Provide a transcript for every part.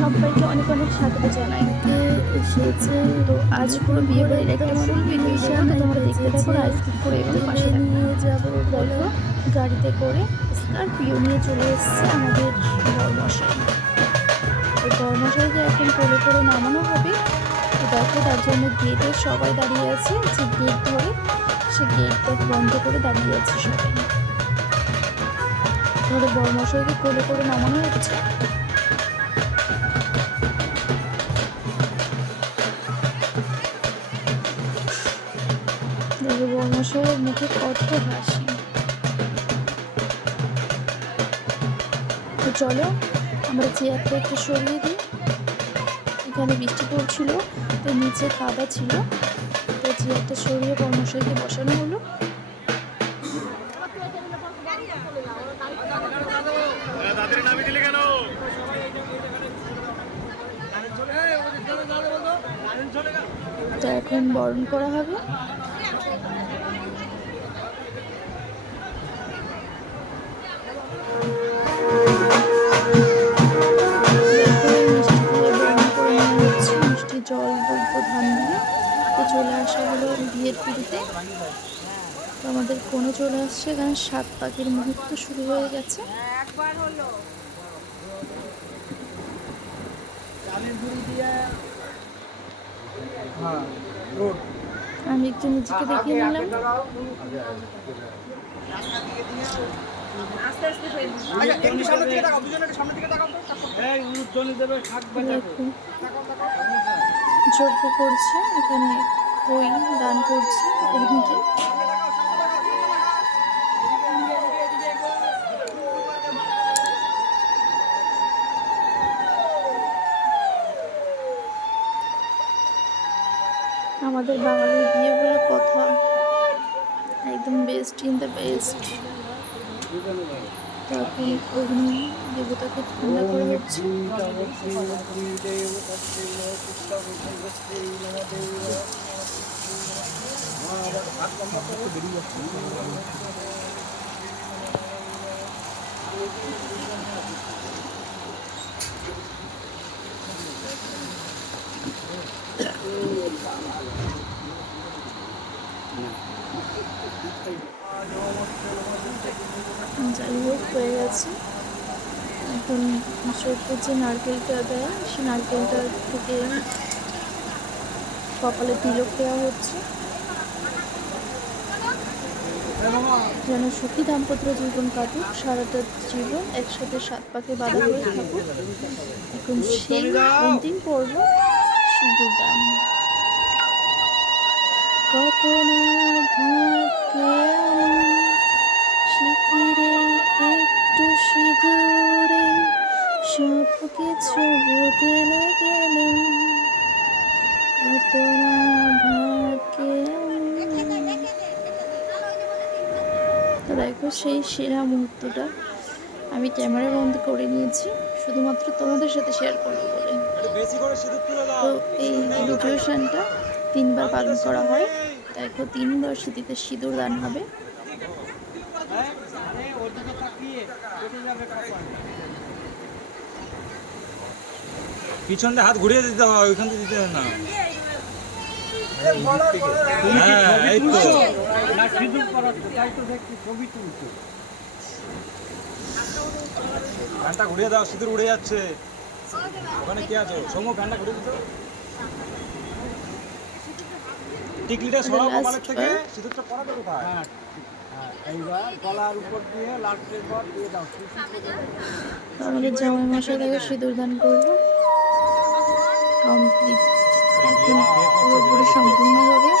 সবাইকে অনেক অনেক স্বাগত জানাই। এসেছে তো আজ পুরো বিয়ে বাড়ির একটা ফুল ভিডিও তো তোমরা দেখতে থাকো আর করে এবং পাশে নিয়ে যাব বলো? গাড়িতে করে স্করপিও নিয়ে চলে এসেছে আমাদের বর্মশাই। তো বর্মশাইকে এখন কোলে করে নামানো হবে। তো দেখো তার জন্য গেটে সবাই দাঁড়িয়ে আছে। যে গেট ধরে সে গেটটা বন্ধ করে দাঁড়িয়ে আছে সবাই। ধরে বর্মশাইকে কোলে করে নামানো হচ্ছে দেখো বর্মশাইয়ের মুখে কত হাসি। তো চলো, আমরা চেয়ারটা একটু সরিয়ে দিই। এখানে বৃষ্টি পড়ছিল, তো নিচে কাদা ছিল। তো চেয়ারটা সরিয়ে বর্মশাইকে বসানো হলো। তো এখন বরণ করা হবে। জল দ্রব্য ধান দিয়ে চলে আসা হলো। বিয়ের পিড়িতে তো আমাদের কোণে চলে আসছে এখানে সাত পাখির মুহূর্ত শুরু হয়ে গেছে আমি একটু নিজেকে দেখিয়ে নিলাম। যোগ্য যজ্ঞ করছে এখানে বই দান করছে অগ্নিকে। আমাদের বাঙালির বিয়ে বলে কথা। একদম বেস্ট ইন দ্য বেস্ট তখন অগ্নি দেবতাকে ঠান্ডা করে হচ্ছে। যাই হোক হয়ে গেছে। এখন চোখে যে নারকেলটা দেয় সে নারকেলটা থেকে কপালে তিলক দেওয়া হচ্ছে। যেন সুখী দাম্পত্য জীবন কাটুক, সারাটা জীবন একসাথে সাত পাকে বাধা হয়ে থাকুক। এখন সেই অন্তিম পর্ব, সিঁদুর দান। কত না ভাগ্যে আমার শিথিরে একটু সিঁদুরে সব কিছু বদলে গেল কত না ভাগ্যে তো দেখো সেই সেরা মুহূর্তটা আমি ক্যামেরা বন্ধ করে নিয়েছি শুধুমাত্র তোমাদের সাথে শেয়ার করব বলে। তো এই রিচুয়েশনটা তিনবার পালন করা হয়। দেখো তিনবার স্মৃতিতে সিঁদুর দান হবে। পিছন দিয়ে হাত ঘুরিয়ে দিতে হয় ওইখান থেকে দিতে হয় না। হ্যাঁ ফ্যানটা ঘুরিয়ে দাও সিঁদুর উড়ে যাচ্ছে। ওখানে কি আছে? সৌম্য ফ্যানটা ঘুরিয়ে দিত। টিকলিটা সরাও Last কপালের থেকে বার। সিঁদুরটা পরাবে কোথায়? দাও তো আমাদের জামাই মশাই দেখো সিঁদুর দান করব। কমপ্লিট এখন পুরোপুরি সম্পূর্ণভাবে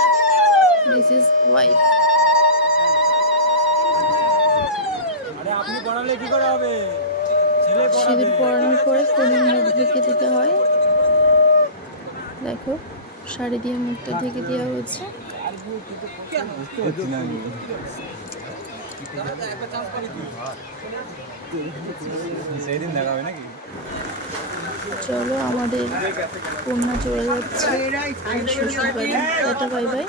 দিস ইজ ওয়াইফ সিঁদুর পরানোর পরে কোণের মুখ ঢেকে দিতে হয়। দেখো শাড়ি দিয়ে মুখটা ঢেকে দেওয়া হয়েছে। সেদিন দেখা হবে নাকি? চলো আমাদের কন্যা চলে যাচ্ছে। শ্বশুর টাটা বাই বাই।